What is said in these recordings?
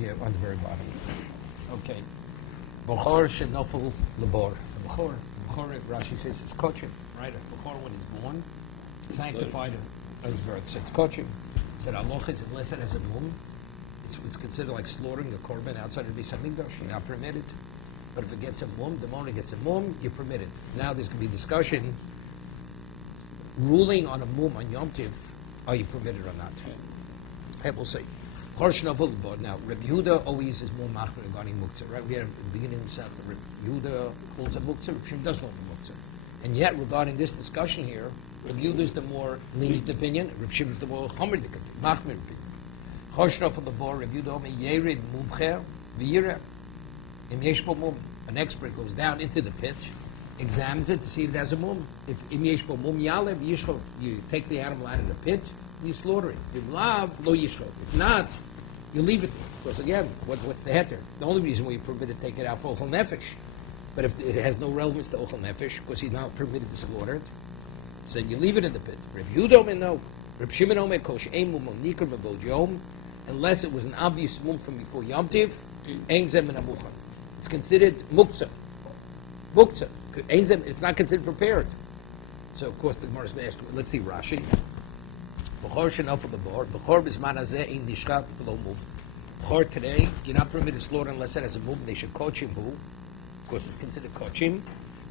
Yeah, on the very bottom. Okay. Bechor shenofel lebor. Bechor, Rashi says it's kochim, right? A bechor when he's born, sanctified of his birth. So it's kochim. Said aloch is unless it has a mum, it's considered like slaughtering a korban outside of the Beis Hamikdash. You're not permitted. But if it gets a mum, the moment it gets a mum, you're permitted. Now there's going to be discussion. Ruling on a mum on Yom Tiv, are you permitted or not? Okay, we'll see. Now, Rabbi Yehuda always is more machmir regarding muktzah, right? We had at the beginning of the Sefta, Rabbi Yehuda calls a muktzah, Rabbi Shimon doesn't want a muktzah. And yet, regarding this discussion here, Rabbi Yehuda is the more lenient opinion, Rabbi Shimon is the more machmir opinion. Choshnofel lebor, Rabbi Yehuda omer yerid mumcher v'yireh. Im yesh bo mum, an expert goes down into the pit, examines it to see if it has a mum. If im yesh bo mum yalev yishchov, you take the animal out of the pit, you slaughter it. If lav, lo yishchov. If not, you leave it. Because again, what's the heter? The only reason why you permit to take it out for ochel nefesh. But if it has no relevance to ochel nefesh, because he's not permitted to slaughter it, so you leave it in the pit. Reb Yehuda omer no. Reb Shimon omer kosh ein mum nikar b'vod yom, unless it was an obvious mum from before Yom Tiv, ein zeh min hamuchan. It's considered muktzah. Muktzah. It's not considered prepared. So, of course, the Gemara is asked, let's see Rashi. Bechor shenofel lebor. Bechor b'zman hazeh ein nishchat v'lo mum. Bechor today, you're not permitted to slaughter unless it has a mum. They should kochim hu. Of course, it's considered kochim.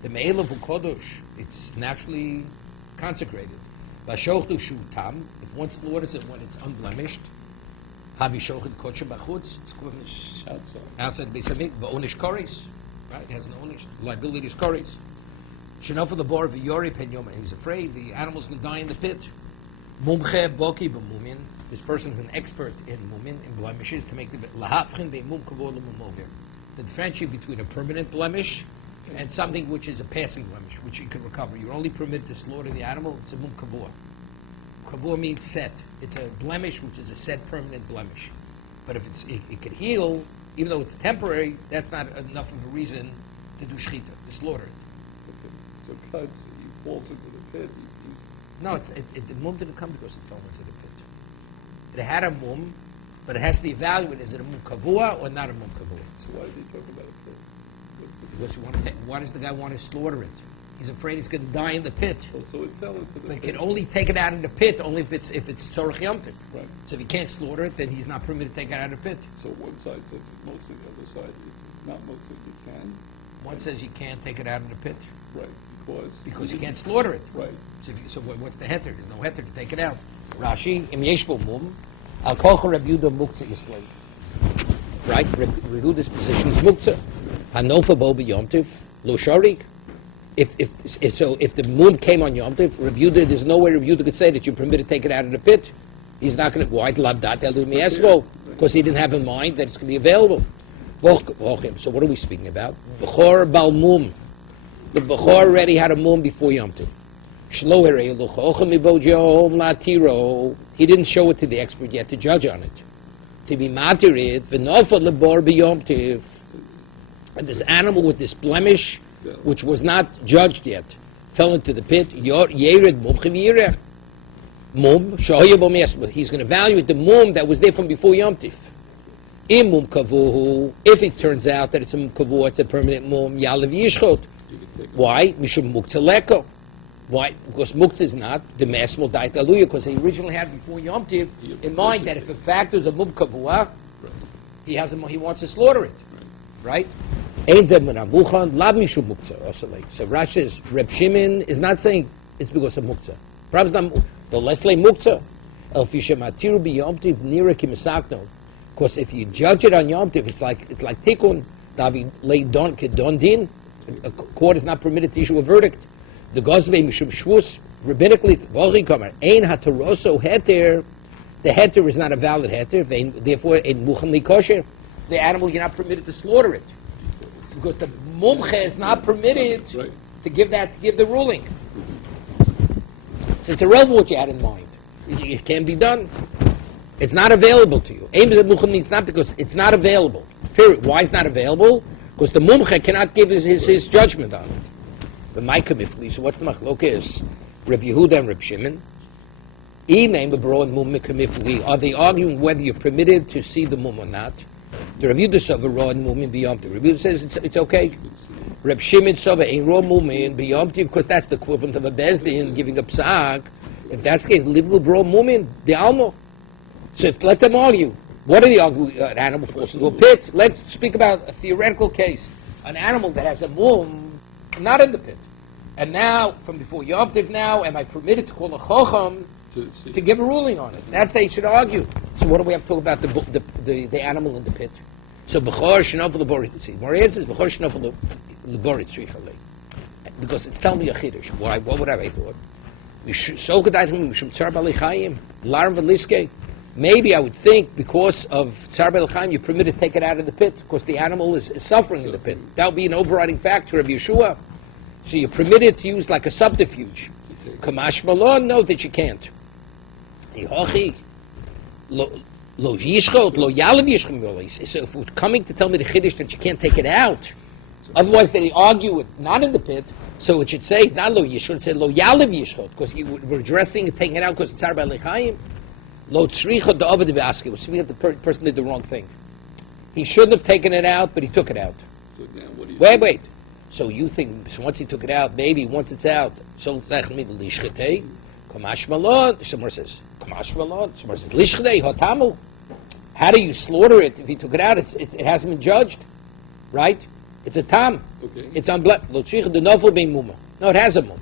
The me'elav hu kodosh. It's naturally consecrated. V'shochtu shu tam. If one slaughters it when it's unblemished, Havi shochet kochim b'chutz. It's equivalent outside the Beis Hamikdash. V'onish koris. Right? It has no onish. Liability is koris. Shenofel lebor v'yori pen yom. He's afraid the animal's going to die in the pit. Mumche boki b'mumin. This person's an expert in mumin, in blemishes, to make the lahafchin be'mum kavod l'mumovir. The differentiate between a permanent blemish and something which is a passing blemish, which you can recover. You're only permitted to slaughter the animal. It's a mum kavor. Kavor means set. It's a blemish which is a set permanent blemish. But if it could heal, even though it's temporary, that's not enough of a reason to do shchita, to slaughter it. So cuts, he falls into the pit. No, the mum didn't come because it fell into the pit. It had a mum, but it has to be evaluated. Is it a mum kavua or not a mum kavua? So why did he talk about a pit? Because why does the guy want to slaughter it? He's afraid he's going to die in the pit. Oh, so it fell into the pit. But he can only take it out of the pit only if it's tzorach yom tiv. Right. So if he can't slaughter it, then he's not permitted to take it out of the pit. So one side says it's mostly, the other side it's not mostly, you can. One says you can't take it out of the pit. Right. Because you can't slaughter it. Right. So what's the heter? There's no heter to take it out. Rashi, im yesh bo mum, al kolcha Reb Yehuda muktzah yislay. Right? Reb Yehuda's position is muktzah. Hanofa bo b'yom tiv, lo sharik. If the mum came on Yom Tiv, Reb Yehuda, there's no way Reb Yehuda could say that you're permitted to take it out of the pit. He's not going to, why labdat elu miesvo? Because he didn't have in mind that it's going to be available. So what are we speaking about? Bechor bal mum. The Bechor already had a mum before Yom Tiv. He didn't show it to the expert yet to judge on it. To be matirid, v'nofad lebor b'Yom Tiv. And this animal with this blemish, which was not judged yet, fell into the pit. Yered mum chiviyireh. Mum, he's going to evaluate the mum that was there from before Yom Tiv. Im mum kavuhu. If it turns out that it's a mum kavuh, it's a permanent mum, yalev yishchot. Why? Mishum muktzah leko. Why? Because muktzah is not the masmol dait aluya, because he originally had before Yom Tiv in mind that if in fact there's a mum kavuah, he wants to slaughter it. Right? Ein zeh min hamuchan, lav mishum muktzah. So Rashi says, Reb Shimon is not saying it's because of muktzah. Perhaps not the lesle muktzah. El fisha matiru bi Yom Tiv nira kimisakno. Because if you judge it on Yom Tiv, it's like tikkun. Davi lay don kedon din. A court is not permitted to issue a verdict. The gozvei mishum shvus rabbinically v'olchi kamer ein hataroso heter. The heter is not a valid heter. Therefore, ein muchan li kosher. The animal, you're not permitted to slaughter it because the mumche is not permitted to give the ruling. So it's irrelevant what you had in mind. It can't be done. It's not available to you. It's not because it's not available. Period. Why is it not available? Because the mumche cannot give his judgment on it. The ma'kamifli. So what's the machlok is? Reb Yehuda and Reb Shimon. Are they arguing whether you're permitted to see the mum or not? The Rabbi Yehuda Sova raw mumin b'yom tiv. Rabbi Yehuda says it's okay. Reb Shimon Sova ain't raw mumin b'yom tiv because that's the equivalent of a bezdin giving a psak. If that's the case, live with raw mumin the almo. So let them argue. What are they arguing? An animal falls into a pit. Let's speak about a theoretical case. An animal that has a mum not in the pit. And now, from before Yom Tiv now, am I permitted to call a Chocham to give a ruling on it? That's they should argue. So what do we have to talk about the animal in the pit? So B'chor Shnofel L'Borit. See, Moriah says B'chor Shnofel L'Borit Tzrichalei. Because it's telling me a Chiddush. What would I have thought? So could I tell me Mishum Tzar B'alei Chayim, Larm V'Liskei. Maybe I would think because of Tzar B'alei Chayim you're permitted to take it out of the pit because the animal is suffering in the pit. That would be an overriding factor of Yeshua. So you're permitted to use like a subterfuge. Kamash Malon, no, that you can't. Lo yishchot, lo yalav yishchot. So if we're coming to tell me the chiddush that you can't take it out, otherwise they argue it not in the pit. So it should say not lo yishchot, it should say lo yalav yishchot because we're addressing it, taking it out because it's tzar b'alei chayim. Lo tzricha da'avad v'aske, which means the person did the wrong thing. He shouldn't have taken it out, but he took it out. So now what do you Wait. So you think once he took it out, maybe once it's out, so lishchetei, kamash malon. Somewhere says kamash malon. Somewhere says lishchetei hotamu. How do you slaughter it if he took it out? It hasn't been judged, right? It's a tam. Okay. It's unblessed. Lo tzricha de novel being muma. No, it has a mum.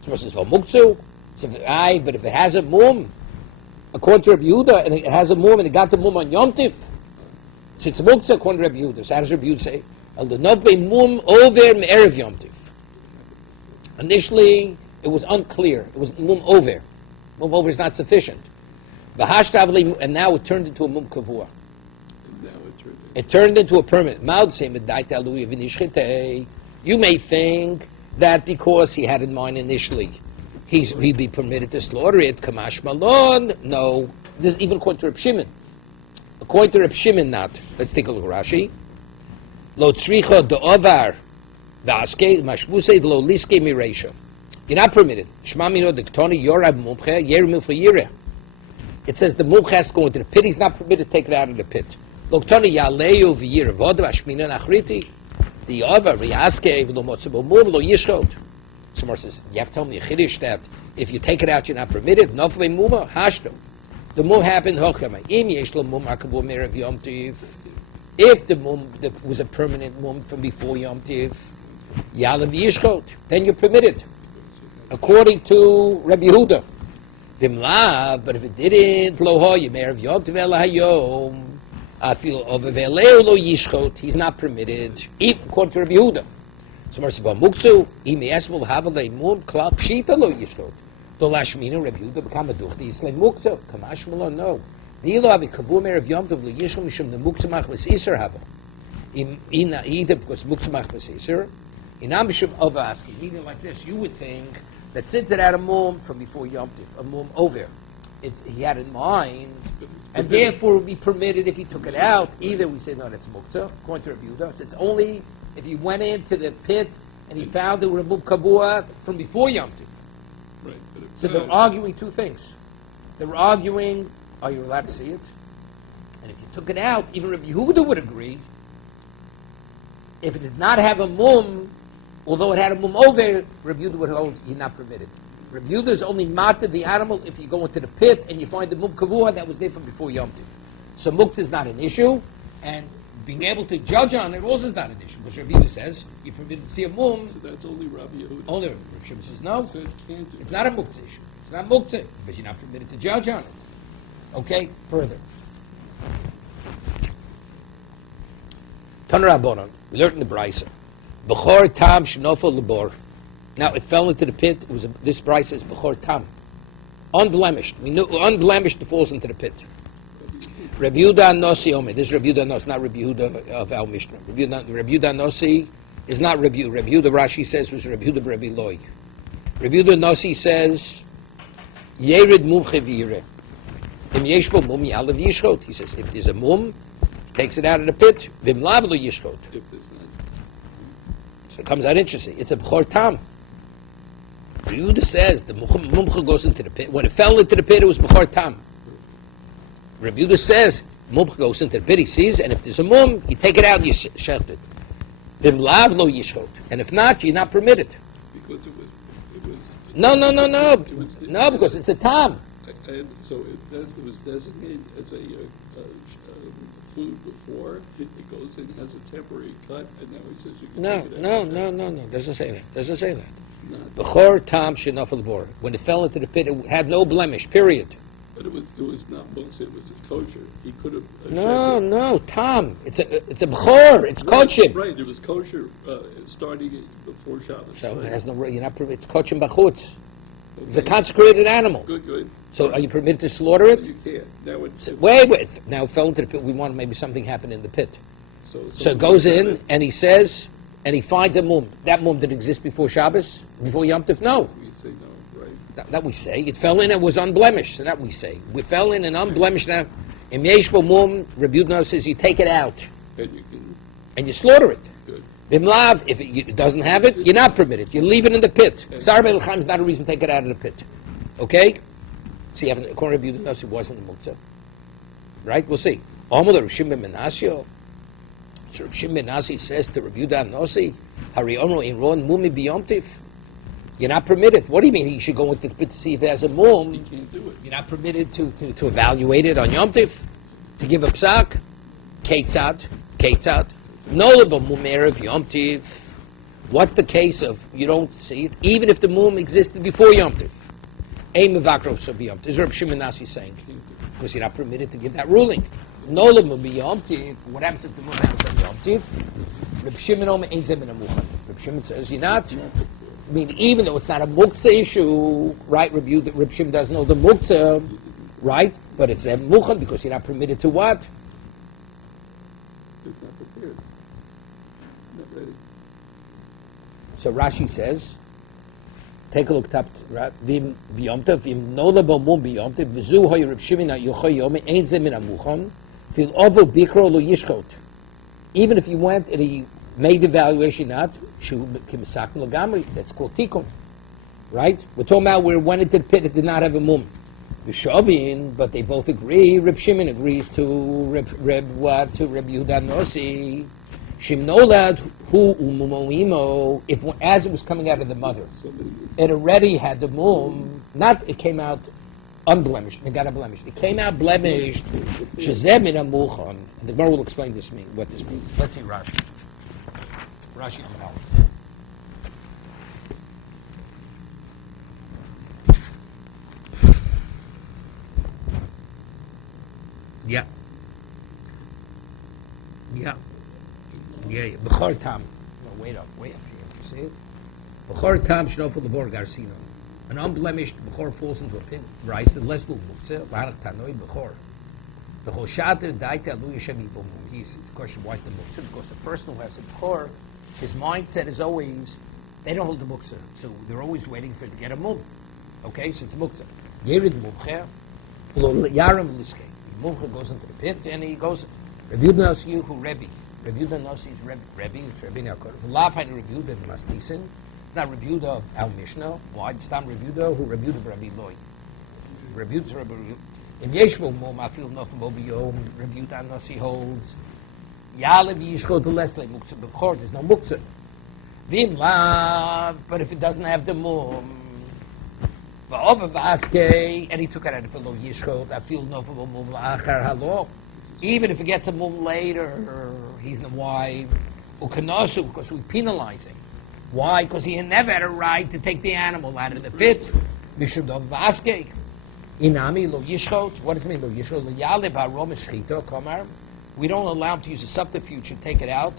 Somewhere says v'mukzu. But if it has a mum, according to Rabbi Yehuda, and it has a mum and it got the mum on Yom Tiv, so it's mukzu according to Rabbi Yehuda. So how does Rabbi Yehuda say? Initially, it was unclear. It was mum over. Mum over is not sufficient. And now it turned into a mum kavua. It turned into a permanent. You may think that because he had in mind initially, he'd be permitted to slaughter it. Kamash malon. No. This is even according to Reb Shimon. According to Reb Shimon, not. Let's take a look at Rashi. Lo tzricha de'ovar v'aske mashbusei lo liske mireisha. You're not permitted. Shema mino dektoni yorab mumche yerim yireh. It says the mumche has to go into the pit. He's not permitted to take it out of the pit. Lo ktoni yaleyu v'yireh vod v'ashmina nachriti. The ovar v'aske v'lo motzebo mum lo yishchot. Someone says you have to tell me a chiddush that if you take it out you're not permitted. Nofvei muma hashto. The mum happened hochama im yesh lo mum akavu merav yom tiv. If the mum was a permanent mum from before Yom Tiv, Yalav Yishchot, then you're permitted, according to Rabbi Yehuda. Dimla, but if it didn't, Lo Ho Yemer Yom Tiv El Hayom, I feel over Veleo Lo Yishchot, he's not permitted, according to Rabbi Yehuda. So Mersiba Mukzu, Imi Esmol Havalei Mum Klap Shita Lo Yishchot. Do Lashmina Rabbi Yehuda become a duchti Yisle Mukzu, Kamash Molo no. Either because muktzamach l'sisur, meaning like this, you would think that since it had a mum from before Yom Tiv, a mum over, he had in mind, and therefore it would be permitted if he took it out. Either we say no, that's muktzah, according to Rabbi Yehuda. So it's only if he went into the pit and he found there were a mum kabua from before Yom Tiv. Right. So they're arguing two things. They're arguing, are you allowed to see it? And if you took it out, even Rabbi Yehuda would agree. If it did not have a mum, although it had a mum over, Rabbi Yehuda would hold you're not permitted. Rabbi Yehuda is only mated the animal if you go into the pit and you find the mum kavua that was there from before Yom Tiv. So muktzah is not an issue, and being able to judge on it also is not an issue. Because Rabbi Yehuda says you're permitted to see a mum. So that's only Rabbi Yehuda. Only Rabbi Shimon says no. So it's not a muktzah issue. It's not muktzah, but you're not permitted to judge on it. Okay, further. Tanur Rabbanan, we learned in the Brisa. B'chor tam shnofel lebor. Now it fell into the pit. This Brisa is b'chor tam, unblemished. We know unblemished it falls into the pit. Rabbi Yehuda Nosi Omer. This is Rabbi Yehuda Nosi, not Rabbi Yehuda of our Mishnah. Rabbi Yehuda Nosi is not Rabbi Yehuda. Rabbi Yehuda Rashi says was Rabbi Yehuda Rabbi Loi. Rabbi Yehuda Nosi says Yerid mumche v'yireh. He says, if there's a mum, takes it out of the pit, so it comes out interesting. It's a b'chor tam. Yehuda says the mumcha goes into the pit. When it fell into the pit, it was b'chor tam. Rabbi Yehuda says Mumch goes into the pit, he sees, and if there's a mum, you take it out and you shecht it. Vim lav lo yishchot. And if not, you're not permitted. Because it was. No. It was, No, because it's a tam. And so it was designated as a food before. It goes in as a temporary cut, and now he says you can take it out. No. Doesn't say that. Not- Bechor tam shenafel bor. When it fell into the pit, it had no blemish. Period. But it was not muktzah, it was kosher. He could have. No, tam. It's a bechor. It's kochim. Right, it was kosher starting before Shabbos. So right. it has no. You're not. It's kochim bachutz. It's a consecrated animal. Good. So are you permitted to slaughter it? You can't. Now Wait. Now it fell into the pit. We want maybe something happened in the pit. So it goes in, and he says, and he finds a mum. That mum did exist before Shabbos? Before Yom Tov? No. We say no, right? That we say. It fell in and was unblemished. So that we say. We fell in and unblemished. Now, in Yeshbo mum, Rabbi Yudna says you take it out. And you can. And you slaughter it. Good. Bimlav, if it doesn't have it, you're not permitted. You leave it in the pit. Sarbe el-Chaim is not a reason to take it out of the pit. Okay? So you have, according to Rabbi Yudna, it wasn't the muktzah. Right? We'll see. Amar Rav Shimon ben Asio. So Rav Shimon ben Asi says to Rabbi Yudah Nossi, Hari Omro in Ron Mumi Biyomtiv. You're not permitted. What do you mean he should go into the pit to see if there's a mum? You can't do it. You're not permitted to evaluate it on Yom Tiv? To give a psak? Ketzad. Nolaba mum erev Yom Tiv. What's the case of you don't see it, even if the mum existed before Yom Tiv? Ein mevakros of Yom Tiv. Is Rav Shimon Nasi saying? Because you're not permitted to give that ruling. Nolaba Yom Tiv. What happens if the mum happens on Yom Tiv? Rav Shimon Omer ein zeh min hamuchan. Rav Shimon says you're not. I mean, even though it's not a muktzah issue, right? Rav Shimon doesn't know the muktzah, right? But it's a muchan because you're not permitted to what? It's not prepared. Not ready. So Rashi says, take a look at Vim Biyomta, Vim Nola Bomum Biyomta, Vizu Hoy Rav Shimon Yochoy Yom Ein Zeh min hamuchan, Vil Ovo Bikro Lo Yishchot. Even if he went and he made the evaluation not, that's called tikkun, right? We're talking about where it went into the pit, it did not have a mum. Vishavin, but they both agree. Reb Shimon agrees to Reb Yehuda Nossi. Shimnolad hu umumoimo. If as it was coming out of the mother, it already had the mum. Not it came out unblemished. It got a blemish. It came out blemished. Shezeh min hamuchan. And the Gemara will explain what this means. Let's see Rashi. Rashi now. Yeah. Bechor tam. No, way up here. You see it? Bechor tam shnofel lebor garsino. An unblemished bechor falls into a pit. Rice the less will muktzeh. V'harach tanoi bechor. Bechor shater daita alu yishem ibomum. It's a question why is the muktzeh? Because the person who has a bechor, his mindset is always they don't hold the muktzeh, so they're always waiting for it to get a mum. Okay, so it's muktzeh. Yerid muktzeh. Yaram liskei. Mukha goes into the pit and he goes. Rav Yehuda Nossi who Rebbe. Rav Yehuda Nossi is Rebbe. It's Rebbe now. Lav had Rav Yehuda Mastisin. It's not Rav Yehuda of our Mishnah. Why? It's not Rav Yehuda who Rav Yehuda of Rabbi Loi. Rav Yehuda Rabbi. In Yeshbo Mom Afil Nofim Obiyom. Rav Yehuda Nossi holds. Yalev Yishchot Lesle Muktzah Bechor. There's no Muktzah. Vim Lav. But if it doesn't have the Mum. And he took it out of below Yishchot. I feel no for mum la'achar halo. Even if he gets a mum later, he's the why. Ukanasu, because we penalize him. Why? Because he never had a right to take the animal out of the pit. Mishudov vaske. Inami lo Yishchot. What does it mean lo Yishchot? Lo yalev harom eshchito kamar. We don't allow him to use a subterfuge to take it out.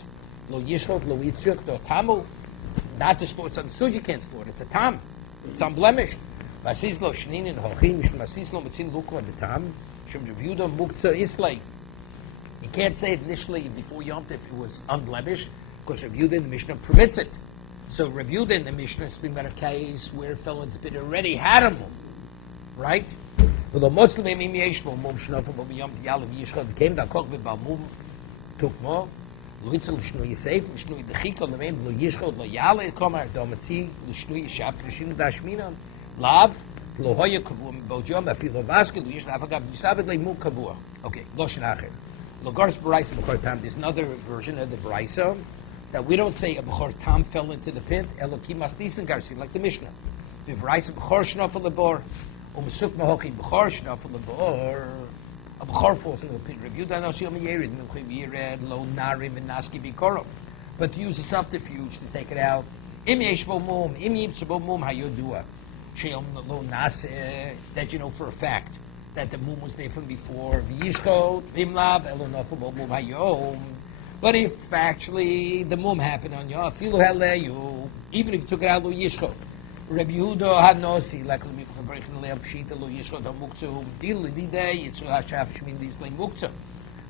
Lo Yishchot lo yitzrich do tamu. Not to store it on the you can't store it. It's a tam. It's unblemished. Masislo shninin hochim masislo mitzin lukla betam shem reviewda muktzah islay. You can't say it initially before Yom Tov it was unblemished because reviewda in the Mishnah permits it. So reviewda in the Mishnah speaking about a case where a fellow has already had a mum, right? But the Muslim im yeshlo mum shnofel mum Yom Yalav Yishchot came da koch with mum took mo. Luitzel shnui yisef shnui dechikol nemem lo Yishchot lo Yalav kamar domatzi shnui shap shnui dashminan. Lav, lo hoya kavua mibod yom afilo vaske lo yish nafagav yisabed le mu kavua. Okay, lo shenacher. Lo gars b'raisa b'chor tam. There's another version of the b'raisa that we don't say a b'chor tam fell into the pit. Elokim masnisen garsi, like the Mishnah. The b'raisa b'chor shnafel lebor. Umesuk mahoki b'chor shnafel lebor. A b'chor falls into the pit. Review that also yom yerid milchim yered lo narim and naski b'korov. But to use a subterfuge to take it out. Im yesh bo mum, im yibs bo mum hayodua. She'om lo naseh, that you know for a fact that the mum was there from before. V'yishchot, v'imlav, elo nofel bo mum hayom. But if actually the mum happened on you, afilu haleyu, even if you took it out lo yishchot. Rabbi Yehuda had nosi, like the mikvah brechin le'al pshita lo yishchot ha-muktzah, dil lidei, yitzul ha-shaf shmin d'izlei muktzah.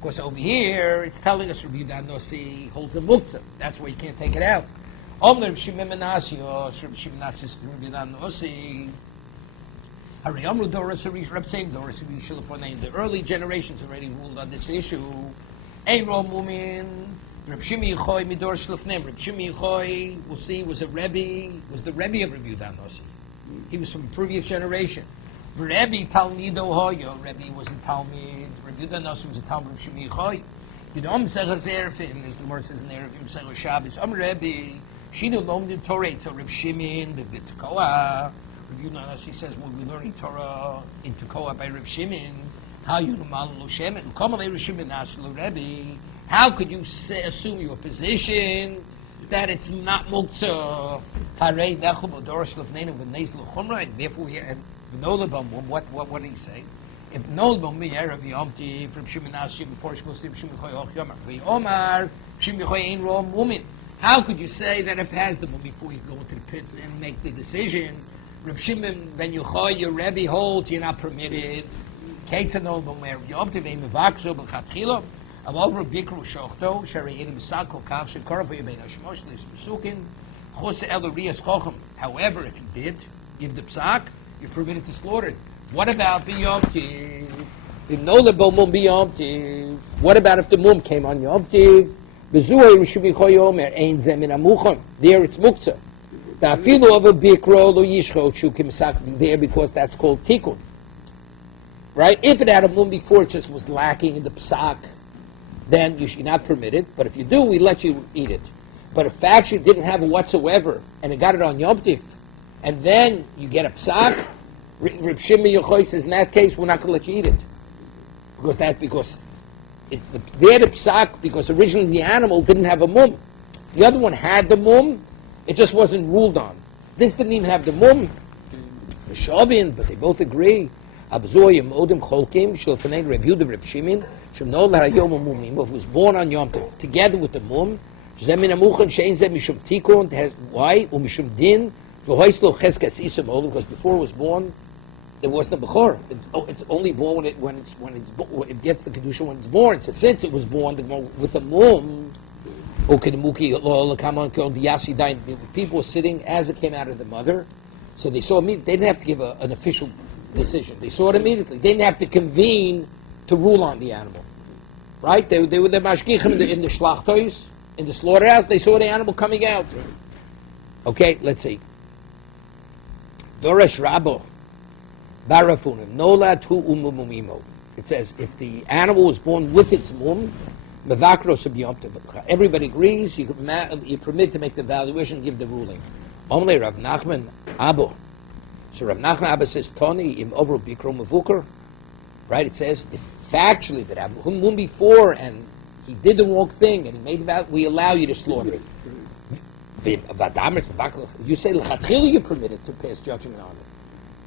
Because over here, it's telling us Rabbi Yehuda Nosi holds a muktzah. That's why you can't take it out. Omler Rabbi Shimon Menashe, Rabbi Shimon Menashe is Rabbi Yehuda Nosi. Hari Amru Doros Harish Reb Seim Doros Harish Shilafon. The early generations already ruled on this issue. Ein Ro Mumin. Reb Shimi Yichoi Midor Shlefnem. Reb Shimi Yichoi, we'll see, was the Rebbe of Rabbi Yehuda Nosi. He was from a previous generation. Rebbe Talmido Hoyo. Rebbe was a Talmud. Rabbi Yehuda Nosi was a Talmud of Shimi Yichoi. You know, Mesechah Zerafim, as the Gemara says in there, Mesechah Shabbos. Rebbe, Shinu Lomdim Torah. So Reb Shimon, the Tekoa. Rabbi Yehuda Nosi says, well, we're learning Torah in Tekoa by Reb Shimon. How you Numal Lo Shemin? Ukamalei Reb Shimon Naslu Rebbe. How could you assume your position that it's not muktzah? Harei Nechum Odor Shlefneinu V'Neis L'Chumra. And therefore, what did he say? If Nolbam Erev Yom Tiv, Reb Shimon Nassi before Shmoslim Shimon Choy Och Yomar V'Omar Shimon Choy Ein Ro Mumin. How could you say that if it has the mum before you go into the pit and make the decision? Reb Shimon Ben Yochai, your Rebbe holds you're not permitted. Keitza Nolbam Erev Yom Tiv Ein Mevakso B'Chatchila. However, Bikru Shochto Sherei Ein Misako Kav Shekarav Yebein Hashmosh Leis Pesukin Chos Elo Rias Chochem. However, if you did give the psak, you're permitted to slaughter it. What about the Yom Tiv? If no lebo mum be Yom Tiv, what about if the mum came on Yom Tiv? Bezuay Rishubi Choyomer Ein Zemin Amuchon. There it's muktzah. The afilu of a bikro lo yishcho shukim sak there because that's called tikkun. Right? If it had a mum before, it just was lacking in the psak, then you're not permitted. But if you do, we let you eat it. But if actually didn't have it whatsoever and it got it on Yom Tiv, and then you get a psak, Reb Shimon Yochai says in that case we're not going to let you eat it because it's the psak because originally the animal didn't have a mum. The other one had the mum, it just wasn't ruled on. This didn't even have the mum. The Shavin, but they both agree. Abzoyim Odim Cholkim Shilfanein Reb Yehuda Reb Shimon Shemnol Harayom Mumim who was born on Yom Tov together with the mum. Zemin Amuchan Shein Zem Mishum Tikun. Why? Umishum Din. Because before it was born, it wasn't a bechor. It's only born when it gets the kedusha when it's born. So since it was born with the mum, people were sitting as it came out of the mother, so they saw immediately. They didn't have to give an official decision. They saw it immediately. They didn't have to convene to rule on the animal, right? They were the mashgichim in the shlachtos, in the slaughterhouse. They saw the animal coming out. Okay, let's see. Doresh Rabo Barafunim Nola Tu Umumimo. It says if the animal was born with its mum, Mevakros Yom. Everybody agrees. You're permitted to make the evaluation and give the ruling. Only Rav Nachman Abo. So Rav Nachman Abba says Tony im over Bikro Mevukar. Right? It says if factually that happened mum before and he did the wrong thing and he made the we allow you to slaughter it. You say l'chatchila you're permitted to pass judgment on it,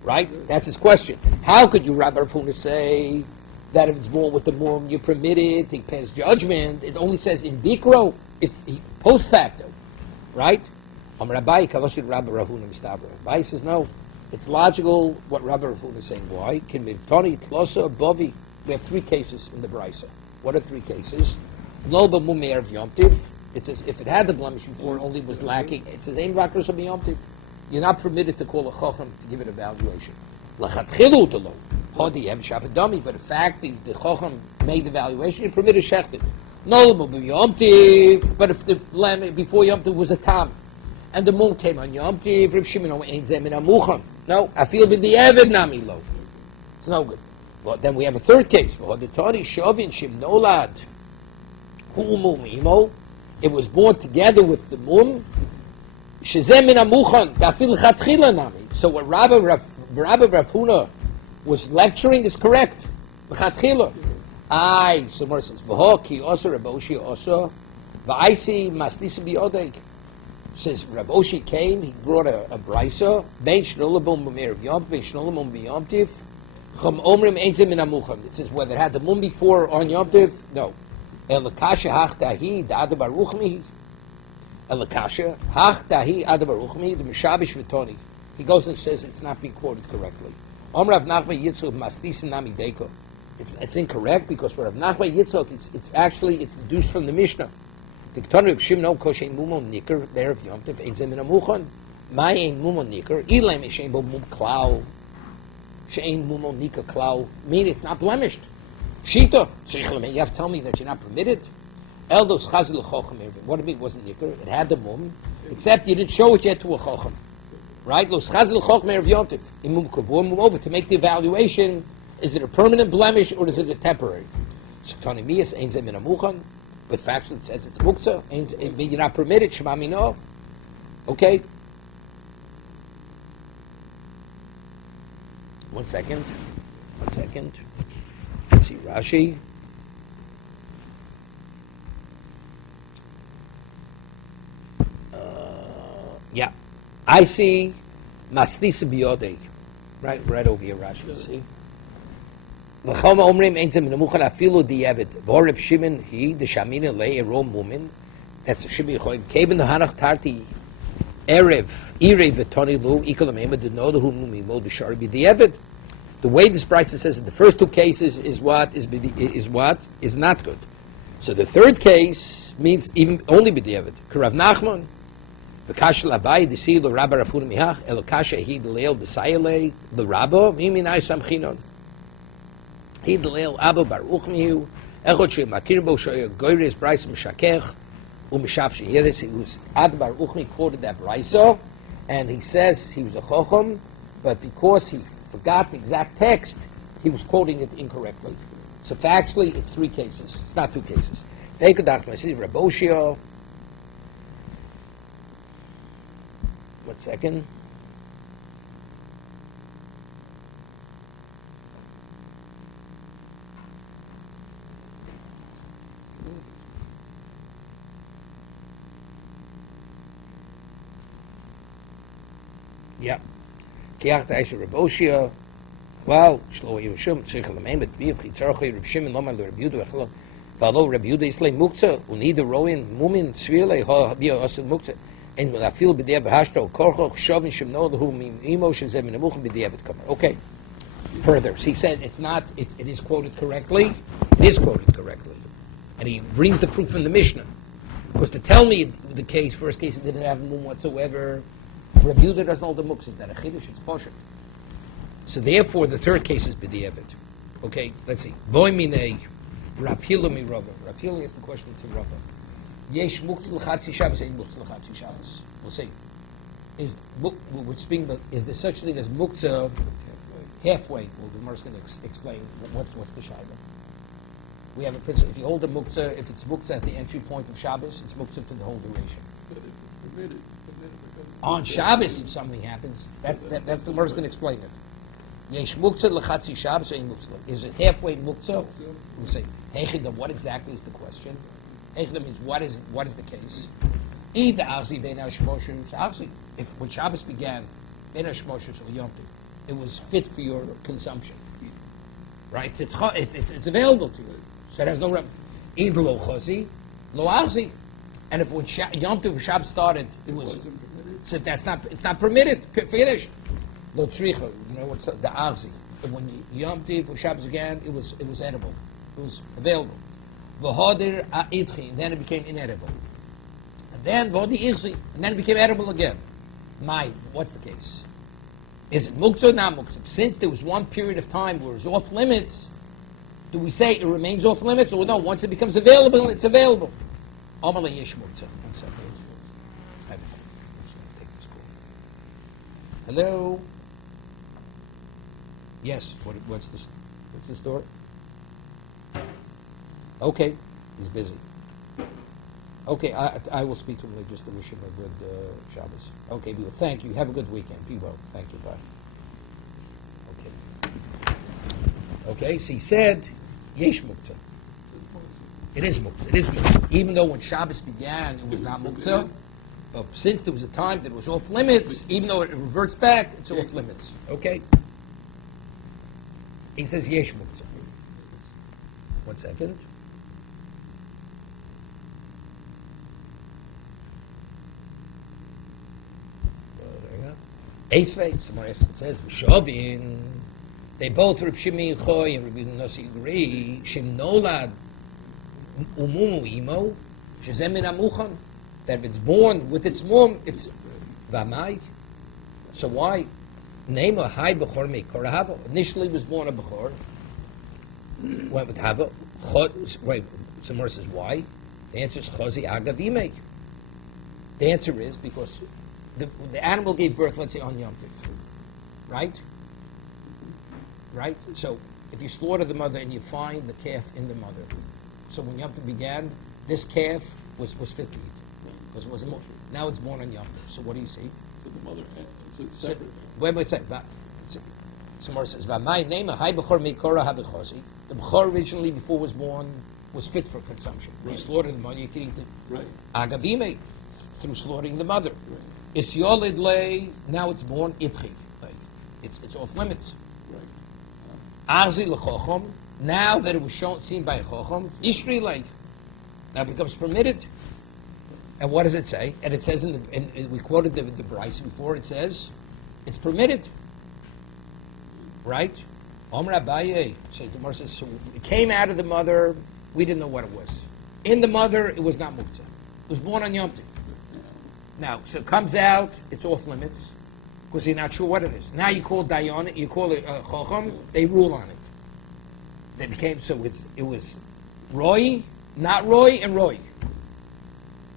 right? That's his question. How could you, Rabbi Rafuna, say that if it's born with the mum you're permitted to pass judgment? It only says in bikro, if post facto, right? Rabbi says no. It's logical what Rabbi Rafuna is saying. Why? Can be Tony Tlosa Bovi. We have three cases in the Brisa. What are three cases? Lo b'mum erev Yom Tiv. It says if it had the blemish before, it only was lacking. It says Ein Vakros Yom Tiv. You're not permitted to call a chacham to give it evaluation. L'chatchilu telo hodi em shabadami. But the fact that the chacham made the evaluation, you're permitted to shecht it. No Yom Tiv. But if the lamb before Yom Tiv was a tam, and the moon came on Yom Tiv, Reb Shimon Ein Zemin Amucham. No, I feel with the Evid Nami Lo. It's no good. Well, then we have a third case. It was born together with the mum. So what Rabbi Rafuna was lecturing is correct. Aye, so more says, says Raboshi came, he brought a brisa, it says whether it had the mum before or on Yom Tiv, no. Elakasha hachtahi da'ad baruchmi. Elakasha hachtahi ad baruchmi the mishabish v'toni. He goes and says it's not being quoted correctly. Rav Nachman Yitzchok masnisin nami deko. It's incorrect because for Rav Nachman Yitzchok it's deduced from the Mishnah. The Ketanu of Shimon koshein mumon nikar there of Yom Tiv ein zemin amuchon. My ein mumon nikar ilay meshein bo mum klau. She'ein mumon nikar klau. Meaning it's not blemished. Shita, you have to tell me that you're not permitted. Eldos chazil chochem. What do you mean it wasn't nikar? It had the mum, except you didn't show it yet to a chochem, right? Los chazil chochem erev yontiv. Imum kavur mum over to make the evaluation. Is it a permanent blemish or is it a temporary? Shektani miyas ein zeh min amuchan, but factually it says it's muktzah. You're not permitted. Shema mino. Okay. One second. Let's see, Rashi. Yeah. I see Masnisa Biyodei. Right over here, Rashi. See? L'choma omrim eintem nemuchan afilu di'evet. V'oreb Shimon he the shamina lei erom mumin. That's a shimi choyim. Keben hanach tarti erev v'toni lu ikol amema denoda hu mumi mo d'shari b'di'evet. The way this Brisa says in the first two cases is not good. So the third case means even only b'di'evet. Karav Nachman, v'kasha labai d'si lo rabba rafuna mihach elokasha he d'leil b'sayelei l'rabba miminai samchinon he d'leil abba baruch mihu echot she makir bo shoyer goyres Brisa m'shakech u'mishapshi. Here this he was Ad Baruch mi quoted that Brisa and he says he was a chochem, but because he forgot the exact text, he was quoting it incorrectly. So factually, it's three cases. It's not two cases. Take a document. I see Raboshio. 1 second. Yeah. Kiach Aisha Raboshia, well, Shlo Yeshum, Tzricha Lamein, but Biv Chitzarchoi Reb Shimon Lomar Le Reb Yehuda V'Chlo, V'alo Reb Yehuda Islay Muktzah, Unida Roin Mumin Tzvirlei Ha Bia Osel Muktzah, and Afil B'Diah B'Hashto Korcho Shovin Shemno Hu Imo Shezem Nemuchim B'Diah B'Kamer. Okay. Further, he said it's not. It is quoted correctly. It is quoted correctly, and he brings the proof from the Mishnah. Because to tell me the first case, it didn't have mum whatsoever. Rabbi Yehuda doesn't hold the muktzah. Is that a chiddush? It's posher. So therefore, the third case is b'di'evet. Okay, let's see. Boy minei Rav Hila mi Rava. Rav Hila asked the question to Rava. Yesh muktzah l'chatzi Shabbos, ain't muktzah l'chatzi Shabbos. We'll see. Is there such thing as muktzah halfway? Well, the Gemara's going to explain what's the shaila. We have a principle. If you hold a muktzah, if it's muktzah at the entry point of Shabbos, it's muktzah for the whole duration. On Shabbos, if something happens, that's the Gemara's going to explain it. Yesh muktzah l'chatzi Shabbos, ain't muktzah. Is it halfway muktzah? We'll say. Hechidam, what exactly is the question? Hechidam means what is the case? Either Avzi ben Hashmoshes, Avzi. If when Shabbos began, ben Hashmoshes or Yom Tov, it was fit for your consumption, right? It's available to you, so it has no either lo chazi, lo Avzi. And if when Yom Tov Shabbos started, it was so it's not permitted. Finish. Lo tzricha, you know what's the Avzi. When Yom Tov Shabbos began, it was edible. It was available. V'hodir ha'itchi, and then it became inedible. And then v'hodir ichzi, and then it became edible again. What's the case? Is it muktzah or not muktzah? Since there was one period of time where it was off limits, do we say it remains off limits, or no? Once it becomes available, it's available. Amalei yesh muktzah. One second. Hello. Yes. What's the story? Okay, he's busy. Okay, I will speak to him later just to wish him a good Shabbos. Okay, be well. Thank you. Have a good weekend. Be well. Thank you. Bye. Okay, so he said, Yesh Muktzah. It is Muktzah. It is Muktzah. Even though when Shabbos began, it was not Muktzah. But since there was a time that it was off limits, even though it reverts back, it's off limits. Okay? He says Yesh Muktzah. 1 second. Eisvei, somewhere else it says, V'shovin. They both, Reb Shimi Choy and Rabbi Nasi agree, Shim Nolad Umumu Imo, Shezem Min Amuchan, that if it's born with its mom, it's Vamai. So why? Nema Hai Bechor Me Korahavo. Initially was born a Bechor, went with Hava. Wait, somewhere says why? The answer is Chozi Agavime. The answer is because the animal gave birth, let's say, on Yom Tov, right? Right? So, if you slaughter the mother and you find the calf in the mother, so when Yom Tov began, this calf was fit to eat, because it wasn't. Now it's born on Yom Tov. So what do you see? So the mother, so it's separate. Wait a second. Somewhere says, "My name, Hai Bechor Meikora Habechosi." The Bechor originally, before it was born, was fit for consumption. When you slaughter the mother, you can eat it. Right. Agavime, through slaughtering the mother. Right. It's Yolid Lei. Now it's born Itchi. It's off limits. Arzi lechochom. Now that it was seen by a chochom, Ishri Lei. Now it becomes permitted. And what does it say? And it says we quoted the Bryce before. It says it's permitted. Right? Omer Abaye. So the Gemara says, so it came out of the mother. We didn't know what it was. In the mother, it was not muktzah. It was born on Yom Tov. Now, so it comes out. It's off limits because you're not sure what it is. Now you call dayan. You call it chochom. They rule on it. They became so. It was roy, not roy, and roy.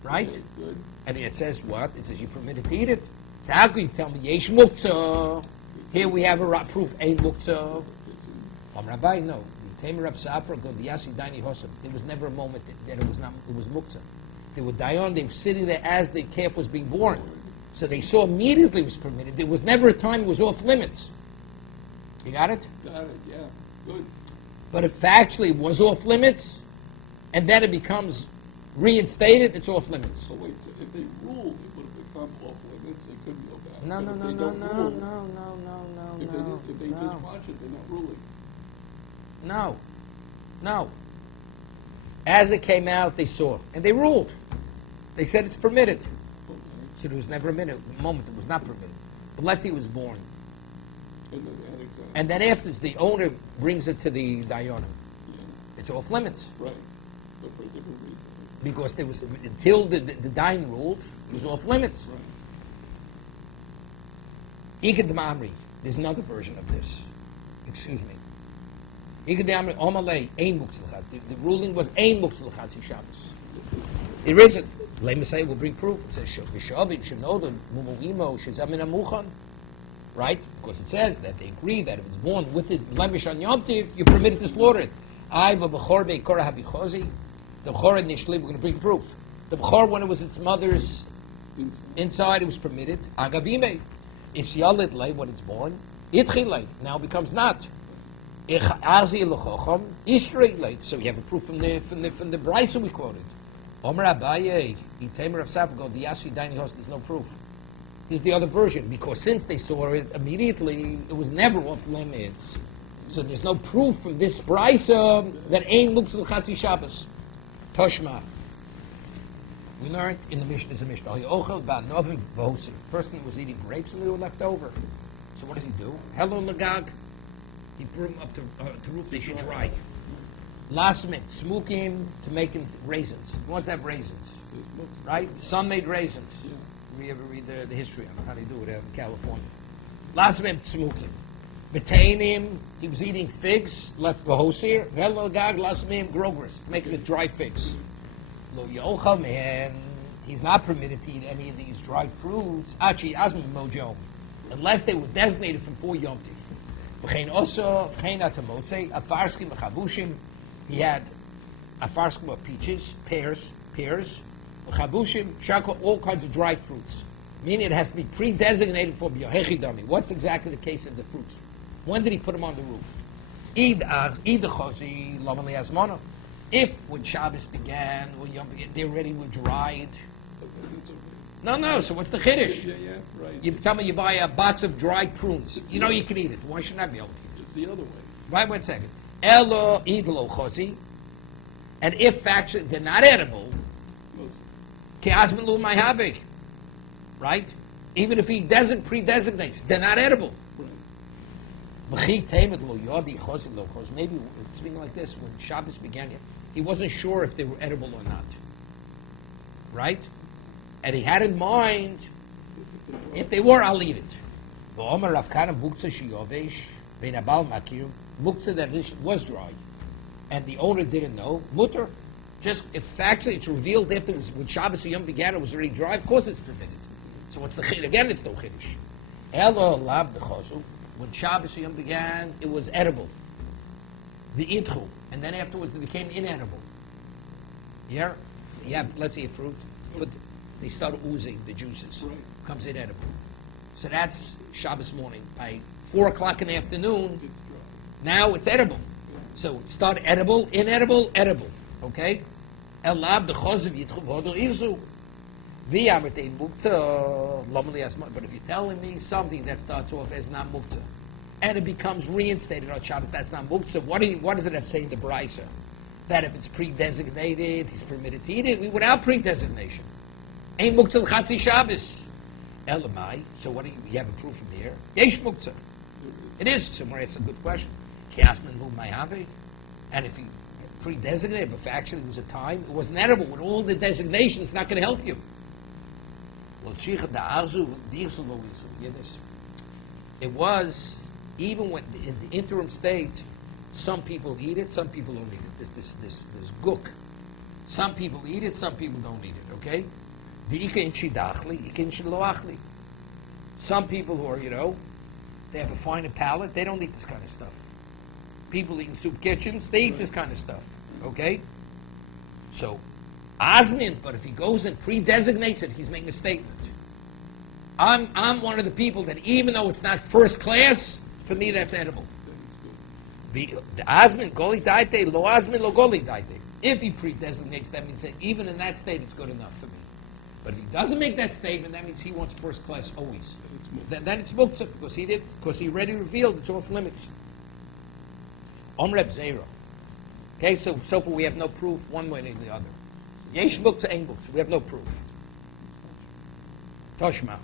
Right? Good. And it says what? It says you're permitted to eat it. So how can you tell me yesh muktzah? Here we have a proof a muktzah. Rabbi, no. The Tamer of Safra go the Yasi Daini Hosam. There was never a moment that it was not. It was muktzah. They were dayan. They were sitting there as the calf was being born. So they saw immediately it was permitted. There was never a time it was off limits. You got it? Got it. Yeah. Good. But if factually it was off limits, and then it becomes reinstated, it's off limits. So wait, so if they ruled it would have become off limits, they couldn't go back. No. If they just watch it, they're not ruling. No. As it came out, they saw, and they ruled. They said it's permitted. Okay. So there was never a moment it was not permitted. But let's say it was born. And then after the owner brings it to the Dayana. Yeah. It's off limits. Right. But for a different reason. Because there was, until the Dayan ruled, it was off limits. Right. Ikad Mamri, there's another version of this. Excuse me. Ikad Mamri, Omalei, Ein Muktzilchat. The ruling was Ein Muktzilchat Shabbos. There isn't. Lema say will bring proof. It says Vishavit Shenoda Mumuimo Shezamin Amuchan. Right? Because it says that they agree that if it's born with it blemish on Yom Tiv, you're permitted to slaughter it. I Bechor Beikora Habichozi. The Bechor initially, we're going to bring proof. The Bechor, when it was its mother's inside, it was permitted. Agavime. It's Yalit Lei when it's born. Itchi Lei now becomes not. Arzi Lechochom Ishrei Lei. So you have a proof from the Bryce we quoted. Omer Abaye, Itamer of Safago, the Yashi Daini Host, there's no proof. Here's the other version, because since they saw it immediately, it was never off limits. So there's no proof from this Bryce that Ein Muktzil Chatzi Shabbos. Toshma. We learned in the Mishnah, is a Mishnah. Person was eating grapes and they were left over. So what does he do? Hello, Lagag. He put them up to roof, they should dry. Last minute, smoking to make him raisins. He wants to have raisins. Right? Some made raisins. Yeah. We ever read the history on how they do it out in California. Last minute, smoking. Betainim, he was eating figs, left Vahosir. Hello, Gag, last minute, grogris, making it dry figs. Lo Yochal, man, he's not permitted to eat any of these dried fruits. Achi Azmi Mojom. Unless they were designated from 4 Yom Tiv. V'chein also, v'chein atamotzei, afarskim v'chabushim. He had afarskim of peaches, pears, v'chabushim, shako, all kinds of dried fruits. Meaning it has to be pre-designated for b'yohechidami. What's exactly the case of the fruits? When did he put them on the roof? If when Shabbos began, or Yom began, they already were dried. No. So what's the chiddush? Yeah, right. You tell me you buy a box of dried prunes. You know you can eat it. Why shouldn't I be able to eat it? It's the other way. Right, 1 second. Elo idlo chosi. And if actually they're not edible, kiasman lu mayhabig. Right? Even if he pre-designates, they're not edible. Maybe it's something like this. When Shabbos began, he wasn't sure if they were edible or not. Right? And he had in mind, if they were, I'll eat it. Muktzah that was dry, and the owner didn't know, mutter. Just if actually it's revealed afterwards, when Shabbos Yom began, it was already dry. Of course, it's permitted. So what's the chiddush? Again, it's no chiddush. Elo lab b'chosu. When Shabbos Yom began, it was edible. The idchu, and then afterwards it became inedible. Yeah, let's say a fruit, but they start oozing the juices. Right. Comes inedible. So that's Shabbos morning. By 4 o'clock in the afternoon, It's dry. now it's edible. So it started edible, inedible, edible. Okay? Elab the chosev yitchu v'hodol irzu. But if you're telling me something that starts off as not muktzah, and it becomes reinstated on Shabbos, that's not muktzah, what does it have to say in the Brisa? That if it's pre-designated, he's permitted to eat it without pre-designation. Ain't muktzah l'chatzi Shabbos. Elamai, so what do you have a proof from here? Yesh muktzah. It is. Somewhere it's a good question. Kiasman hu mayhavi. And if he pre-designated, but actually it was a time, it wasn't edible. With all the designation, it's not going to help you. It was, even when in the interim state, some people eat it, some people don't eat it. This gook. Some people eat it, some people don't eat it, okay? Some people who are, they have a finer palate, they don't eat this kind of stuff. People eating soup kitchens, they eat this kind of stuff, okay? So, Azmin, but if he goes and pre-designates it, he's making a statement. I'm one of the people that even though it's not first class, for me that's edible. The Azmin, Goli Daite, Lo Azmin, Lo Goli Daite. If he pre-designates, that means that even in that state it's good enough for me. But if he doesn't make that statement, that means he wants first class always. Then it's muktzah, because he already revealed it's off limits. Omreb Zero. Okay, so far we have no proof one way or the other. Yesh muktzah, ein muktzah. We have no proof. Toshma.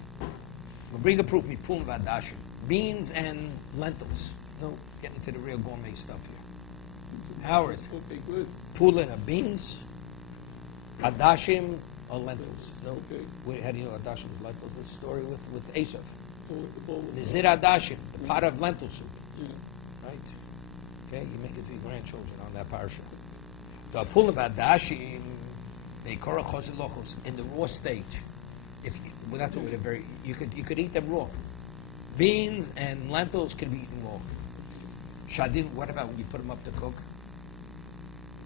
We'll bring a proof. Mipum v'adashim. Beans and lentils. No, getting into the real gourmet stuff here. Howard. Okay, good. Pulin are beans. Adashim are lentils. No. Okay. How do you know adashim is lentils? The story with Esav. The bowl of Nizir adashim, the pot of lentil soup. Yeah. Right? Okay, you make it to your grandchildren on that parsha. So a pull of adashim, they korah choselochos in the raw state. We're not talking about you could eat them raw. Beans and lentils can be eaten raw. Shadin, what about when you put them up to cook?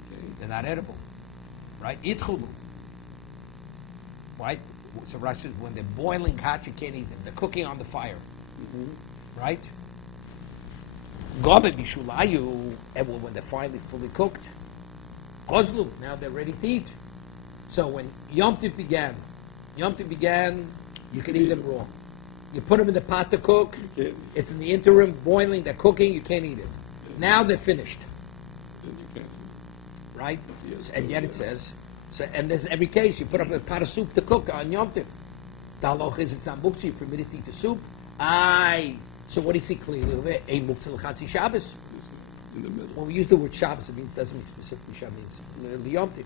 Okay. They're not edible, right? Itchulu, right? So Rashi says when they're boiling hot, you can't eat them. They're cooking on the fire, right? Gobe bishulayu, and when they're finally fully cooked, kozlu, now they're ready to eat. So when Yom Tov began, you can eat them raw. You put them in the pot to cook. It's in the interim boiling. They're cooking. You can't eat it. Now they're finished. Then you can. Right? And yet it says. So, and there's every case. You put up a pot of soup to cook on Yom Tov. The halach is it's not muktzah. You're permitted to eat the soup. So what do you see clearly over there? A muktzah l'chatzi Shabbos. In the middle. When we use the word Shabbos, it doesn't mean specifically Shabbos. It means Yom Tov.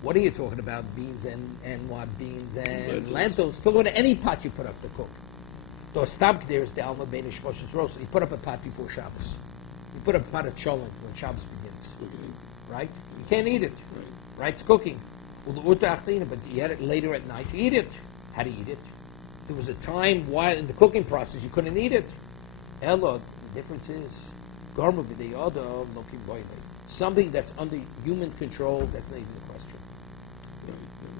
What are you talking about? Beans and what? Beans and lentils. Talk about any pot you put up to cook. So stamp there is the alma benish moshes roast. You put up a pot before Shabbos. You put up a pot of cholent when Shabbos begins. Okay. Right? You can't eat it. Right. It's cooking. But you had it later at night. You eat it. How do you eat it? There was a time while in the cooking process you couldn't eat it. Ella, the difference is, something that's under human control, that's not even a question.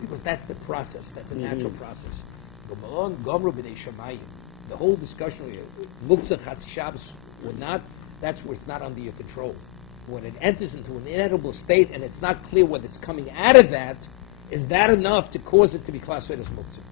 Because that's the process, that's a natural process. The whole discussion here, Muktzah Chatzi Shabbos, that's where it's not under your control. When it enters into an inedible state and it's not clear whether it's coming out of that, is that enough to cause it to be classified as Muktzah?